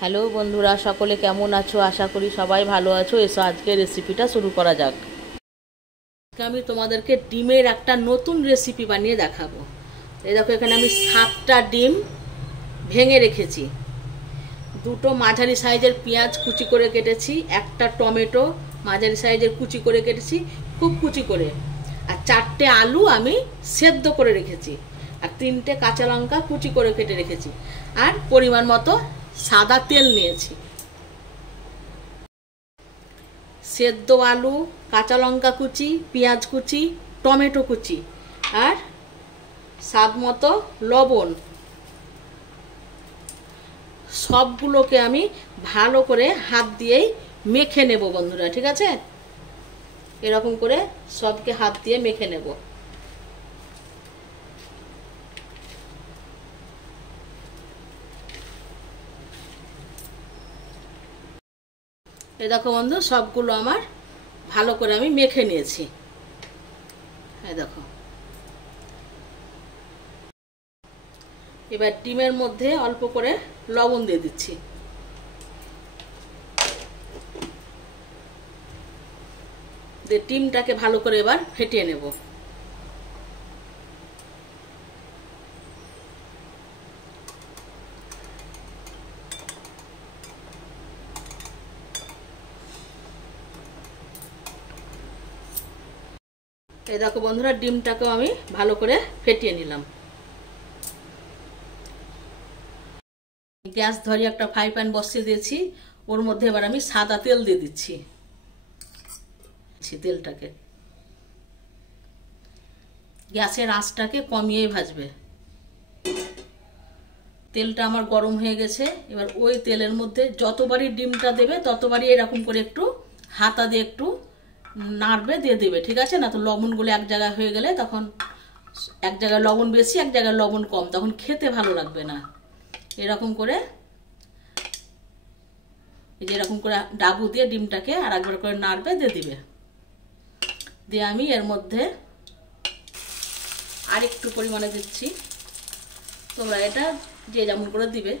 Hello বন্ধুরা, সকলে কেমন আছো? আশা করি সবাই ভালো আছো। এসো আজকে রেসিপিটা শুরু করা যাক। আজকে আমি তোমাদেরকে ডিমের একটা নতুন রেসিপি বানিয়ে দেখাবো। এই দেখো, এখানে আমি 7টা ডিম ভেঙে রেখেছি, দুটো মাঝারি সাইজের পেঁয়াজ কুচি করে কেটেছি, একটা টমেটো মাঝারি সাইজের কুচি করে কেটেছি, খুব কুচি করে, আর 4টে আলু আমি সেদ্ধ করে রেখেছি, আর 3টে কাঁচা লঙ্কা কুচি করে কেটে রেখেছি, আর পরিমাণ মতো সাদা তেল নিয়েছি। সেদ্ধ আলু, কাঁচা লঙ্কা কুচি, পেঁয়াজ কুচি, টমেটো কুচি, আর স্বাদ মতো লবণ, সবগুলোকে আমি ভালো করে হাত দিয়েই মেখে নেব বন্ধুরা, ঠিক আছে? এরকম করে সবকে হাত দিয়ে মেখে নেব। এই দেখো বন্ধু, সবগুলো আমার ভালো করে আমি মেখে নিয়েছি। এই দেখো, এবার ডিমের মধ্যে অল্প করে লবণ দিয়ে দিচ্ছি। দিয়ে ডিমটাকে ভালো করে এবার ফেটিয়ে নেব। এই দেখো বন্ধুরা, ডিমটাকেও আমি ভালো করে ফেটিয়ে নিলাম। গ্যাস ধরিয়ে একটা ফ্রাই প্যান বসিয়ে দিয়েছি, ওর মধ্যে এবার আমি সাদা তেল দিয়ে দিচ্ছি। তেলটাকে গ্যাসের আঁচটাকে কমিয়ে ভাজবে। তেলটা আমার গরম হয়ে গেছে। এবার ওই তেলের মধ্যে যতবারই ডিমটা দেবে ততবারই এরকম করে একটু হাতা দিয়ে একটু নাড়বে, দিয়ে দেবে, ঠিক আছে? না তো লবণগুলো এক জায়গায় হয়ে গেলে তখন এক জায়গায় লবণ বেশি, এক জায়গায় লবণ কম, তখন খেতে ভালো লাগবে না। এরকম করে, এই যে এরকম করে ডাবু দিয়ে ডিমটাকে আর একবার করে নাড়বে, দিয়ে দিবে। দিয়ে আমি এর মধ্যে আর একটু পরিমাণে দিচ্ছি, তোমরা এটা যে যেমন করে দিবে।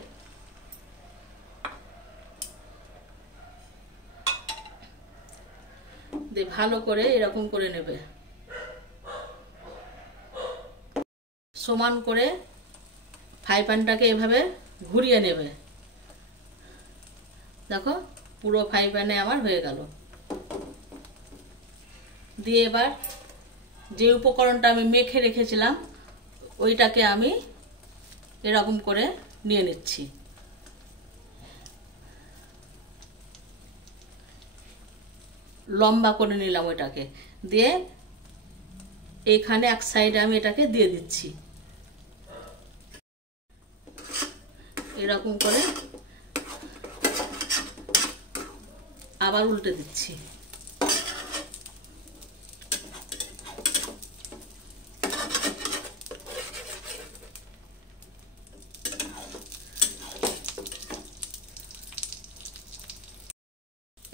দিয়ে ভালো করে এরকম করে নেবে, সমান করে ফ্রাই প্যানটাকে এভাবে ঘুরিয়ে নেবে। দেখো, পুরো ফ্রাই প্যানে আমার হয়ে গেল। দিয়ে এবার যে উপকরণটা আমি মেখে রেখেছিলাম ওইটাকে আমি এরকম করে নিয়ে নিচ্ছি। লম্বা করে নিলাম ওইটাকে, দিয়ে এইখানে এক সাইডে আমি এটাকে দিয়ে দিচ্ছি। এরকম করে আবার উল্টে দিচ্ছি।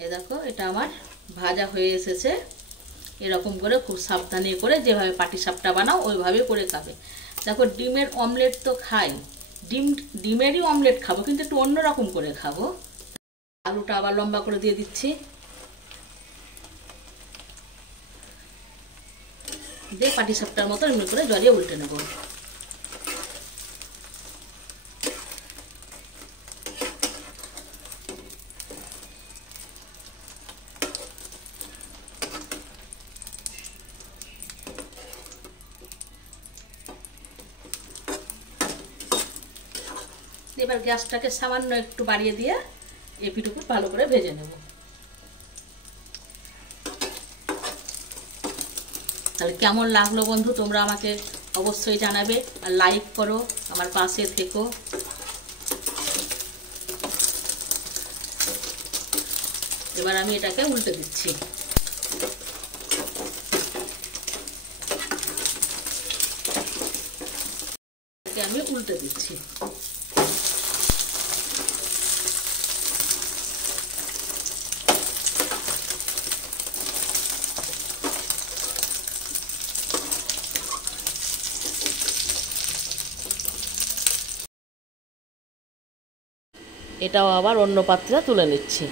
এই দেখো, এটা আমার ভাজা হয়ে এসেছে। এরকম করে খুব সাবধানে করে যেভাবে পাটিসাপটা বানাও ওইভাবে করে খাবে। দেখো, ডিমের অমলেট তো খাই, ডিমেরই অমলেট খাবো, কিন্তু একটু অন্যরকম করে খাবো। আলুটা আবার লম্বা করে দিয়ে দিচ্ছি, দিয়ে পাটিসাপটার মতো এমনি করে জড়িয়ে উল্টে নেব। এবার গ্যাসটাকে সামান্য একটু বাড়িয়ে দিয়ে এপিট ওপিট ভালো করে ভেজে নেব। তাহলে কেমন লাগলো বন্ধু, তোমরা আমাকে অবশ্যই জানাবে, আর লাইক করো, আমার পাশে থেকো। এবার আমি এটাকে উল্টে দিচ্ছি। আমি উল্টে দিচ্ছি। এটাও আবার অন্য পাত্রে তুলে নিচ্ছি।